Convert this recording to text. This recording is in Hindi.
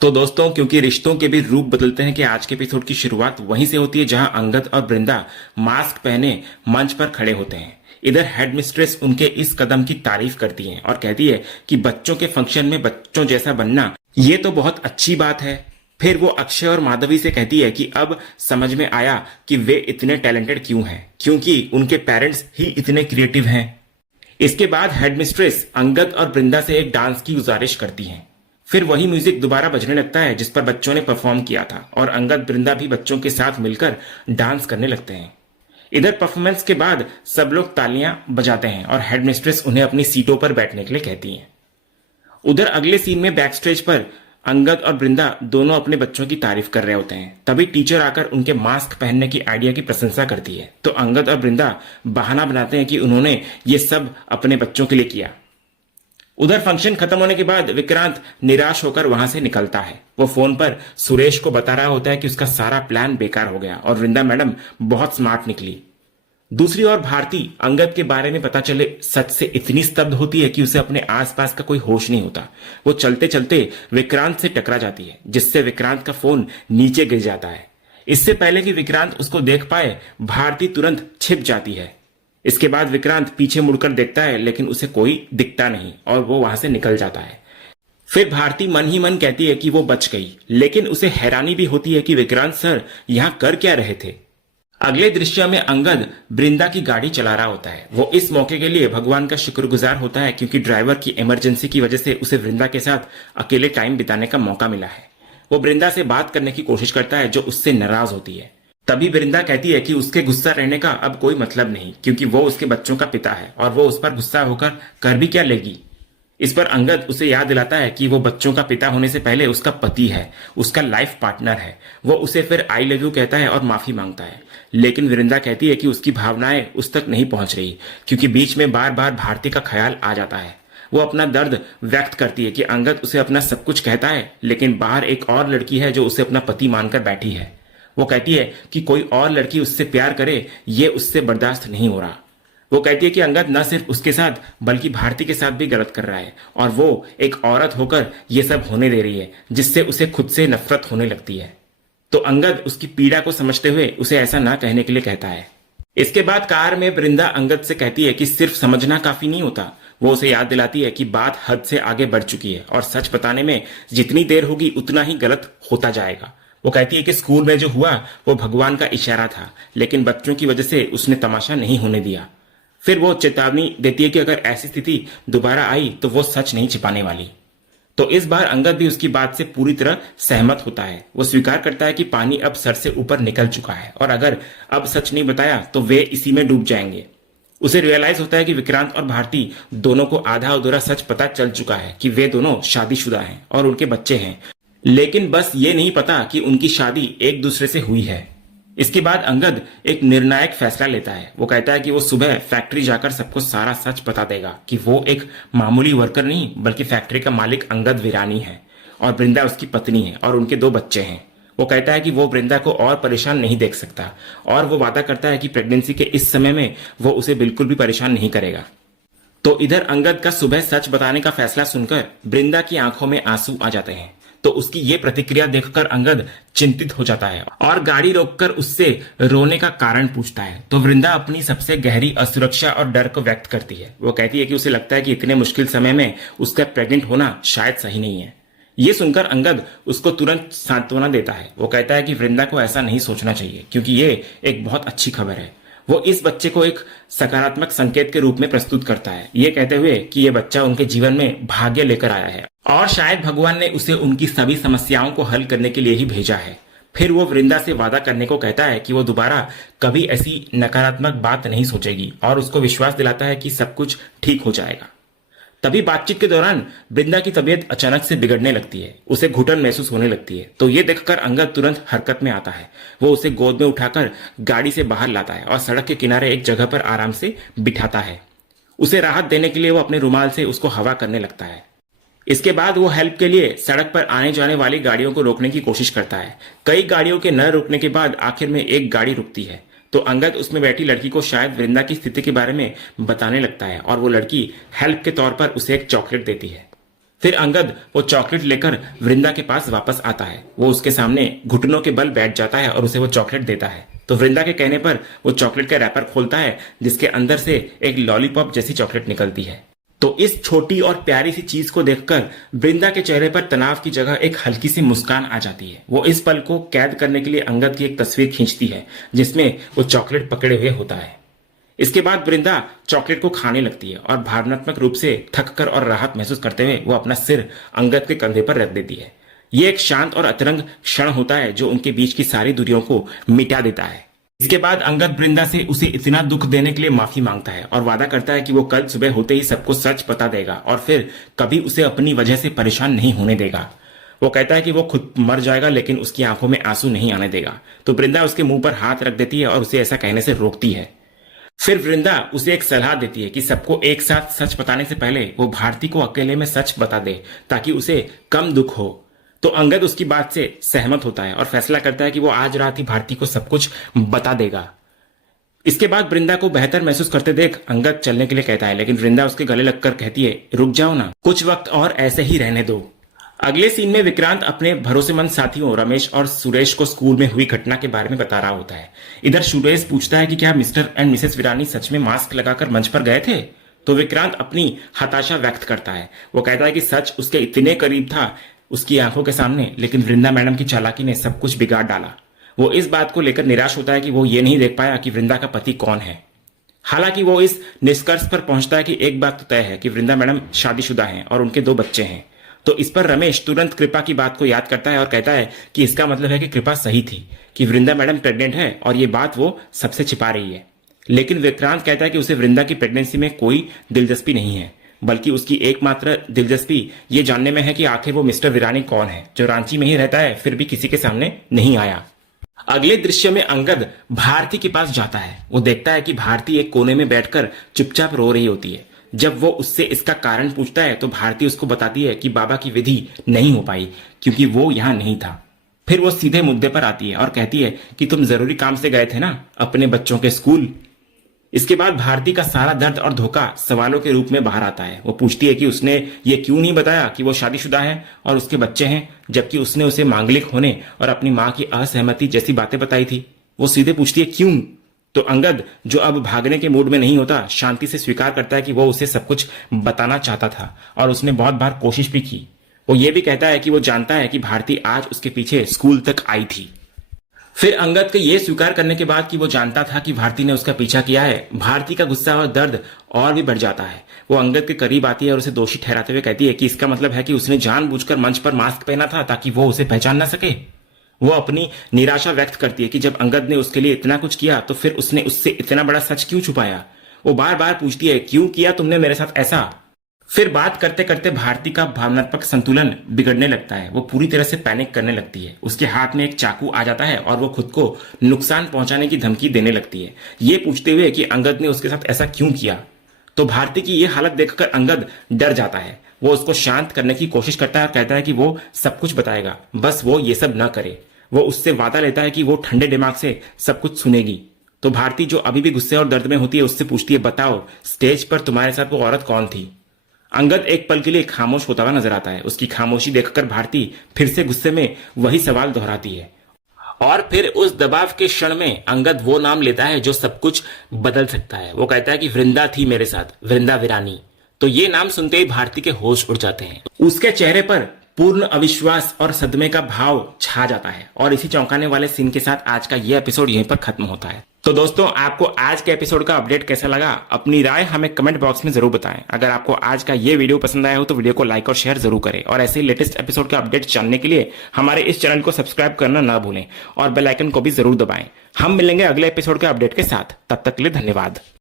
तो दोस्तों, क्योंकि रिश्तों के भी रूप बदलते हैं कि आज के एपिसोड की शुरुआत वहीं से होती है जहां अंगद और वृंदा मास्क पहने मंच पर खड़े होते हैं। इधर हेड मिस्ट्रेस उनके इस कदम की तारीफ करती है और कहती है कि बच्चों के फंक्शन में बच्चों जैसा बनना ये तो बहुत अच्छी बात है। फिर वो अक्षय और माधवी से कहती है कि अब समझ में आया कि वे इतने टैलेंटेड क्यों हैं, क्योंकि उनके पेरेंट्स ही इतने क्रिएटिव हैं। इसके बाद हेडमिस्ट्रेस अंगद और वृंदा से एक डांस की गुजारिश करती हैं। फिर वही म्यूजिक दोबारा बजने लगता है जिस पर बच्चों ने परफॉर्म किया था और अंगद वृंदा भी बच्चों के साथ मिलकर डांस करने लगते हैं। इधर परफॉर्मेंस के बाद सब लोग तालियां बजाते हैं और हेडमिस्ट्रेस उन्हें अपनी सीटों पर बैठने के लिए कहती हैं। उधर अगले सीन में बैक स्टेज पर अंगद और वृंदा दोनों अपने बच्चों की तारीफ कर रहे होते हैं। तभी टीचर आकर उनके मास्क पहनने की आइडिया की प्रशंसा करती है, तो अंगद और वृंदा बहाना बनाते हैं कि उन्होंने ये सब अपने बच्चों के लिए किया। उधर फंक्शन खत्म होने के बाद विक्रांत निराश होकर वहां से निकलता है। वो फोन पर सुरेश को बता रहा होता है कि उसका सारा प्लान बेकार हो गया और वृंदा मैडम बहुत स्मार्ट निकली। दूसरी ओर भारती अंगद के बारे में पता चले सच से इतनी स्तब्ध होती है कि उसे अपने आसपास का कोई होश नहीं होता। वो चलते चलते विक्रांत से टकरा जाती है, जिससे विक्रांत का फोन नीचे गिर जाता है। इससे पहले कि विक्रांत उसको देख पाए, भारती तुरंत छिप जाती है। इसके बाद विक्रांत पीछे मुड़कर देखता है, लेकिन उसे कोई दिखता नहीं और वो वहां से निकल जाता है। फिर भारती मन ही मन कहती है कि वो बच गई, लेकिन उसे हैरानी भी होती है कि विक्रांत सर यहां कर क्या रहे थे। अगले दृश्य में अंगद वृंदा की गाड़ी चला रहा होता है। वो इस मौके के लिए भगवान का शुक्रगुजार होता है क्योंकि ड्राइवर की इमरजेंसी की वजह से उसे वृंदा के साथ अकेले टाइम बिताने का मौका मिला है। वो वृंदा से बात करने की कोशिश करता है जो उससे नाराज होती है। तभी वृंदा कहती है कि उसके गुस्सा रहने का अब कोई मतलब नहीं, क्योंकि वो उसके बच्चों का पिता है और वो उस पर गुस्सा होकर कर भी क्या लेगी। इस पर अंगद उसे याद दिलाता है कि वो बच्चों का पिता होने से पहले उसका पति है, उसका लाइफ पार्टनर है। वो उसे फिर आई लव यू कहता है और माफी मांगता है, लेकिन वृंदा कहती है कि उसकी भावनाएं उस तक नहीं पहुंच रही, क्योंकि बीच में बार बार भारती का ख्याल आ जाता है। वो अपना दर्द व्यक्त करती है कि अंगद उसे अपना सब कुछ कहता है, लेकिन बाहर एक और लड़की है जो उसे अपना पति मानकर बैठी है। वो कहती है कि कोई और लड़की उससे प्यार करे, ये उससे बर्दाश्त नहीं हो रहा। वो कहती है कि अंगद न सिर्फ उसके साथ बल्कि भारती के साथ भी गलत कर रहा है और वो एक औरत होकर ये सब होने दे रही है, जिससे उसे खुद से नफरत होने लगती है। तो अंगद उसकी पीड़ा को समझते हुए उसे ऐसा ना कहने के लिए कहता है। इसके बाद कार में वृंदा अंगद से कहती है कि सिर्फ समझना काफी नहीं होता। वो उसे याद दिलाती है कि बात हद से आगे बढ़ चुकी है और सच बताने में जितनी देर होगी उतना ही गलत होता जाएगा। वो कहती है कि स्कूल में जो हुआ वो भगवान का इशारा था, लेकिन बच्चों की वजह से उसने तमाशा नहीं होने दिया। फिर वो चेतावनी देती है कि अगर ऐसी स्थिति दोबारा आई तो वो सच नहीं छिपाने वाली। तो इस बार अंगद भी उसकी बात से पूरी तरह सहमत होता है। वो स्वीकार करता है कि पानी अब सर से ऊपर निकल चुका है और अगर अब सच नहीं बताया तो वे इसी में डूब जाएंगे। उसे रियलाइज होता है कि विक्रांत और भारती दोनों को आधा अधूरा सच पता चल चुका है कि वे दोनों शादीशुदा हैं और उनके बच्चे हैं, लेकिन बस ये नहीं पता कि उनकी शादी एक दूसरे से हुई है। इसके बाद अंगद एक निर्णायक फैसला लेता है। वो कहता है कि वो सुबह फैक्ट्री जाकर सबको सारा सच बता देगा कि वो एक मामूली वर्कर नहीं बल्कि फैक्ट्री का मालिक अंगद विरानी है और वृंदा उसकी पत्नी है और उनके 2 बच्चे हैं। वो कहता है कि वो वृंदा को और परेशान नहीं देख सकता और वो वादा करता है कि प्रेगनेंसी के इस समय में वो उसे बिल्कुल भी परेशान नहीं करेगा। तो इधर अंगद का सुबह सच बताने का फैसला सुनकर वृंदा की आंखों में आंसू आ जाते हैं। तो उसकी ये प्रतिक्रिया देखकर अंगद चिंतित हो जाता है और गाड़ी रोककर उससे रोने का कारण पूछता है। तो वृंदा अपनी सबसे गहरी असुरक्षा और डर को व्यक्त करती है। वो कहती है कि उसे लगता है कि इतने मुश्किल समय में उसका प्रेग्नेंट होना शायद सही नहीं है। ये सुनकर अंगद उसको तुरंत सांत्वना देता है। वो कहता है कि वृंदा को ऐसा नहीं सोचना चाहिए, क्योंकि ये एक बहुत अच्छी खबर है। वो इस बच्चे को एक सकारात्मक संकेत के रूप में प्रस्तुत करता है, ये कहते हुए कि ये बच्चा उनके जीवन में भाग्य लेकर आया है और शायद भगवान ने उसे उनकी सभी समस्याओं को हल करने के लिए ही भेजा है। फिर वो वृंदा से वादा करने को कहता है कि वो दोबारा कभी ऐसी नकारात्मक बात नहीं सोचेगी और उसको विश्वास दिलाता है कि सब कुछ ठीक हो जाएगा। तभी बातचीत के दौरान वृंदा की तबीयत अचानक से बिगड़ने लगती है। उसे घुटन महसूस होने लगती है। तो ये देखकर अंगद तुरंत हरकत में आता है। वो उसे गोद में उठाकर गाड़ी से बाहर लाता है और सड़क के किनारे एक जगह पर आराम से बिठाता है। उसे राहत देने के लिए वो अपने रुमाल से उसको हवा करने लगता है। इसके बाद वो हेल्प के लिए सड़क पर आने जाने वाली गाड़ियों को रोकने की कोशिश करता है। कई गाड़ियों के न रुकने के बाद आखिर में एक गाड़ी रुकती है। तो अंगद उसमें बैठी लड़की को शायद वृंदा की स्थिति के बारे में बताने लगता है और वो लड़की हेल्प के तौर पर उसे एक चॉकलेट देती है। फिर अंगद वो चॉकलेट लेकर वृंदा के पास वापस आता है। वो उसके सामने घुटनों के बल बैठ जाता है और उसे वो चॉकलेट देता है। तो वृंदा के कहने पर वो चॉकलेट का रैपर खोलता है, जिसके अंदर से एक लॉलीपॉप जैसी चॉकलेट निकलती है। तो इस छोटी और प्यारी सी चीज को देखकर वृंदा के चेहरे पर तनाव की जगह एक हल्की सी मुस्कान आ जाती है। वो इस पल को कैद करने के लिए अंगद की एक तस्वीर खींचती है, जिसमें वो चॉकलेट पकड़े हुए होता है। इसके बाद वृंदा चॉकलेट को खाने लगती है और भावनात्मक रूप से थककर और राहत महसूस करते हुए वो अपना सिर अंगद के कंधे पर रख देती है। ये एक शांत और अतरंग क्षण होता है जो उनके बीच की सारी दूरियों को मिटा देता है। इसके बाद अंगद वृंदा से उसे इतना दुख देने के लिए माफी मांगता है और वादा करता है कि वो कल सुबह होते ही सबको सच बता देगा और फिर कभी उसे अपनी वजह से परेशान नहीं होने देगा। वो कहता है कि वो खुद मर जाएगा लेकिन उसकी आंखों में आंसू नहीं आने देगा। तो वृंदा उसके मुंह पर हाथ रख देती है और उसे ऐसा कहने से रोकती है। फिर वृंदा उसे एक सलाह देती है कि सबको एक साथ सच बताने से पहले वो भारती को अकेले में सच बता दे ताकि उसे कम दुख हो। तो अंगद उसकी बात से सहमत होता है और फैसला करता है कि वो आज रात ही भारती को सब कुछ बता देगा। इसके बाद वृंदा को बेहतर महसूस करते देख अंगद चलने के लिए कहता है, लेकिन वृंदा उसके गले लगकर कहती है, रुक जाओ ना, कुछ वक्त और ऐसे ही रहने दो। अगले सीन में विक्रांत अपने भरोसेमंद साथियों रमेश और सुरेश को स्कूल में हुई घटना के बारे में बता रहा होता है। इधर सुरेश पूछता है कि क्या मिस्टर एंड मिसेस विरानी सच में मास्क लगाकर मंच पर गए थे। तो विक्रांत अपनी हताशा व्यक्त करता है। वो कहता है कि सच उसके इतने करीब था उसकी आंखों के सामने, लेकिन वृंदा मैडम की चालाकी ने सब कुछ बिगाड़ डाला। वो इस बात को लेकर निराश होता है कि वो ये नहीं देख पाया कि वृंदा का पति कौन है। हालांकि वो इस निष्कर्ष पर पहुंचता है कि एक बात तो तय है कि वृंदा मैडम शादीशुदा हैं और उनके 2 बच्चे हैं। तो इस पर रमेश तुरंत कृपा की बात को याद करता है और कहता है कि इसका मतलब है कि कृपा सही थी कि वृंदा मैडम प्रेग्नेंट है और ये बात वो सबसे छिपा रही है। लेकिन विक्रांत कहता है कि उसे वृंदा की प्रेगनेंसी में कोई दिलचस्पी नहीं है, बल्कि उसकी एकमात्र दिलचस्पी ये जानने में है कि आखिर वो मिस्टर विरानी कौन है जो रांची में ही रहता है फिर भी किसी के सामने नहीं आया। अगले दृश्य में अंगद भारती के पास जाता है। वो देखता है कि भारती एक कोने में बैठकर चुपचाप रो रही होती है। जब वो उससे इसका कारण पूछता है तो भारती उसको बताती है कि बाबा की विधि नहीं हो पाई क्योंकि वो यहां नहीं था। फिर वो सीधे मुद्दे पर आती है और कहती है कि तुम जरूरी काम से गए थे ना, अपने बच्चों के स्कूल। इसके बाद भारती का सारा दर्द और धोखा सवालों के रूप में बाहर आता है। वो पूछती है कि उसने ये क्यों नहीं बताया कि वो शादीशुदा है और उसके बच्चे हैं, जबकि उसने उसे मांगलिक होने और अपनी मां की असहमति जैसी बातें बताई थी। वो सीधे पूछती है क्यों। तो अंगद, जो अब भागने के मूड में नहीं होता, शांति से स्वीकार करता है कि वो उसे सब कुछ बताना चाहता था और उसने बहुत बार कोशिश भी की। वो ये भी कहता है कि वो जानता है कि भारती आज उसके पीछे स्कूल तक आई थी। फिर अंगद के ये स्वीकार करने के बाद कि वो जानता था कि भारती ने उसका पीछा किया है, भारती का गुस्सा और दर्द और भी बढ़ जाता है। वो अंगद के करीब आती है और उसे दोषी ठहराते हुए कहती है कि इसका मतलब है कि उसने जानबूझकर मंच पर मास्क पहना था ताकि वो उसे पहचान ना सके। वो अपनी निराशा व्यक्त करती है कि जब अंगद ने उसके लिए इतना कुछ किया तो फिर उसने उससे इतना बड़ा सच क्यों छुपाया। वो बार बार पूछती है, क्यों किया तुमने मेरे साथ ऐसा। फिर बात करते करते भारती का भावनात्मक संतुलन बिगड़ने लगता है। वो पूरी तरह से पैनिक करने लगती है। उसके हाथ में एक चाकू आ जाता है और वो खुद को नुकसान पहुंचाने की धमकी देने लगती है, ये पूछते हुए कि अंगद ने उसके साथ ऐसा क्यों किया। तो भारती की ये हालत देखकर अंगद डर जाता है। वो उसको शांत करने की कोशिश करता है और कहता है कि वो सब कुछ बताएगा, बस वो ये सब न करे। वो उससे वादा लेता है कि वो ठंडे दिमाग से सब कुछ सुनेगी। तो भारती, जो अभी भी गुस्से और दर्द में होती है, उससे पूछती है, बताओ स्टेज पर तुम्हारे साथ वो औरत कौन थी। अंगद एक पल के लिए खामोश होता हुआ नजर आता है। उसकी खामोशी देखकर भारती फिर से गुस्से में वही सवाल दोहराती है और फिर उस दबाव के क्षण में अंगद वो नाम लेता है जो सब कुछ बदल सकता है। वो कहता है कि वृंदा थी मेरे साथ, वृंदा विरानी। तो ये नाम सुनते ही भारती के होश उड़ जाते हैं। उसके चेहरे पर पूर्ण अविश्वास और सदमे का भाव छा जाता है। और इसी चौंकाने वाले सीन के साथ आज का ये एपिसोड यहीं पर खत्म होता है। तो दोस्तों, आपको आज के एपिसोड का अपडेट कैसा लगा, अपनी राय हमें कमेंट बॉक्स में जरूर बताएं। अगर आपको आज का ये वीडियो पसंद आया हो तो वीडियो को लाइक और शेयर जरूर करें और ऐसे ही लेटेस्ट एपिसोड का अपडेट जानने के लिए हमारे इस चैनल को सब्सक्राइब करना ना भूलें और बेल आइकन को भी जरूर दबाएं। हम मिलेंगे अगले एपिसोड के अपडेट के साथ। तब तक के लिए धन्यवाद।